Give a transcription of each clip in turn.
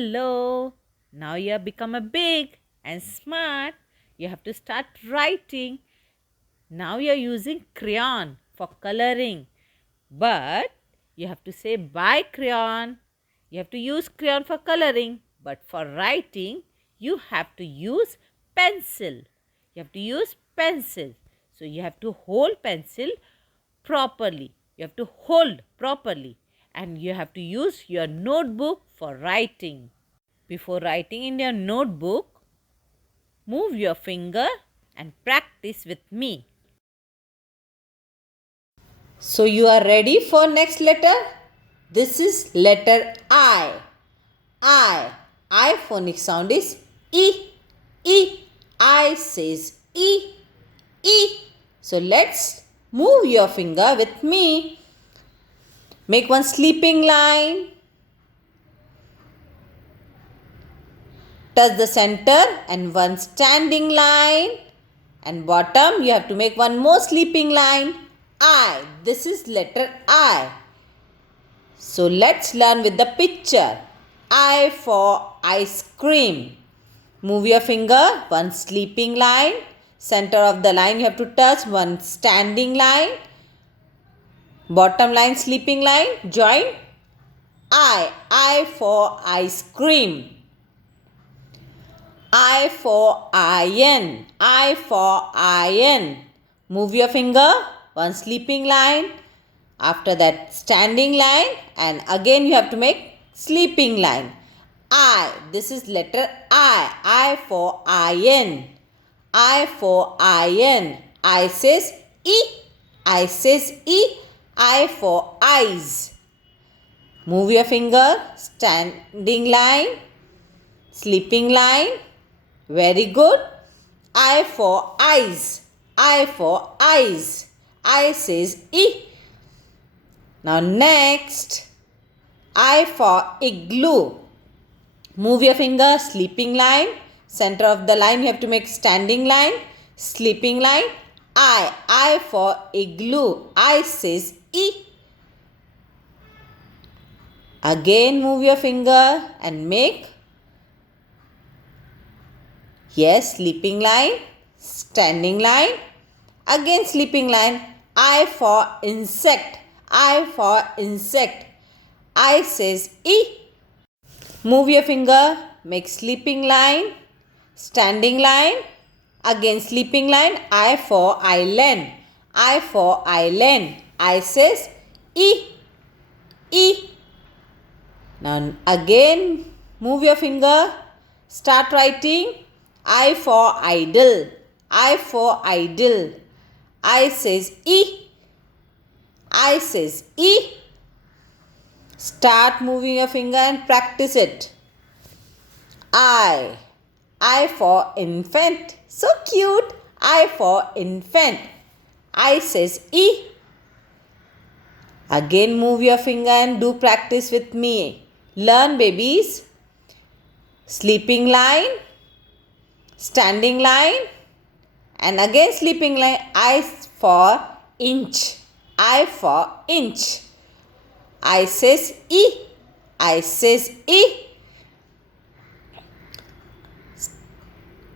Hello. Now you have become a big and smart. You have to start writing. Now you are using crayon for coloring. But you have to say bye crayon. You have to use crayon for coloring. But for writing, you have to use pencil. You have to use pencil. So you have to hold pencil properly. You have to hold properly. And you have to use your notebook for writing. Before writing in your notebook, move your finger and practice with me. So you are ready for next letter? This is letter I. I. I phonic sound is E. E. I says E. E. So let's move your finger with me. Make one sleeping line. Touch the center and one standing line. And bottom you have to make one more sleeping line. I. This is letter I. So let's learn with the picture. I for ice cream. Move your finger, one sleeping line. Center of the line you have to touch, one standing line. Bottom line, sleeping line, join. I for ice cream. I for iron. I for iron. Move your finger, one sleeping line. After that, standing line, and again you have to make sleeping line. I. This is letter I. I for iron. I for iron. I says E. I says E. I for eyes. Move your finger, standing line, sleeping line. Very good. I for eyes. I for eyes. I says E. Now next, I for igloo. Move your finger, sleeping line. Center of the line you have to make standing line, sleeping line. I for igloo. I says E. Again move your finger and make, yes, sleeping line, standing line. Again sleeping line. I for insect. I for insect. I says E. Move your finger, make sleeping line, standing line, again sleeping line. I for island. I for island. I says E. E. Now again move your finger, start writing. I for idle. I for idle. I says E. I says E. Start moving your finger and practice it. I. I for infant. So cute. I for infant. I says E. Again move your finger and do practice with me. Learn, babies. Sleeping line, standing line, and again sleeping line. I for inch. I for inch. I says E. I says E.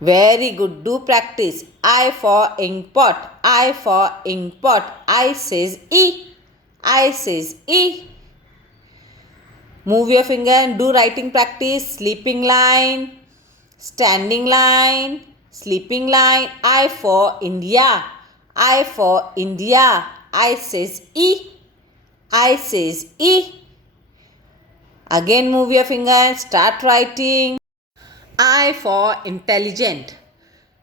Very good. Do practice. I for ink pot. I for ink pot. I says E. I says E. Move your finger and do writing practice. Sleeping line, standing line, sleeping line. I for India. I for India. I says E. I says E. Again move your finger and start writing. I for intelligent.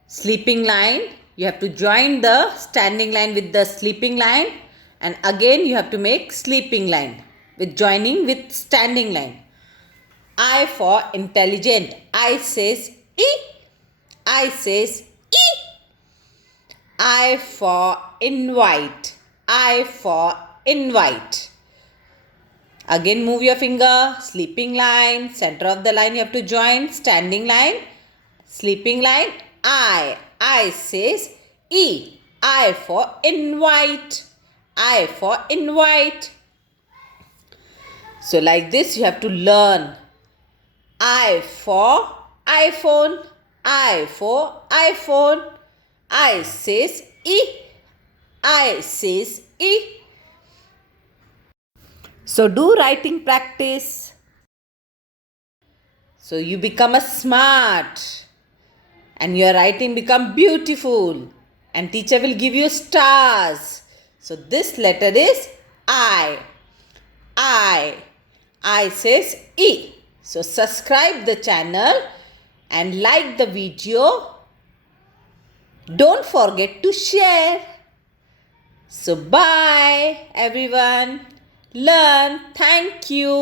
Sleeping line, you have to join the standing line with the sleeping line, and again you have to make sleeping line with joining with standing line. I for intelligent. I says E. I says E. I for invite. I for invite. Again move your finger, sleeping line, center of the line you have to join, standing line, sleeping line. I says E. I for invite. I for invite. So like this you have to learn. I for iPhone. I for iPhone. I says E. I says E. So do writing practice. So you become a smart and your writing become beautiful and teacher will give you stars. So this letter is I. I. I says E. So subscribe the channel and like the video. Don't forget to share. So bye everyone. Learn. Thank you.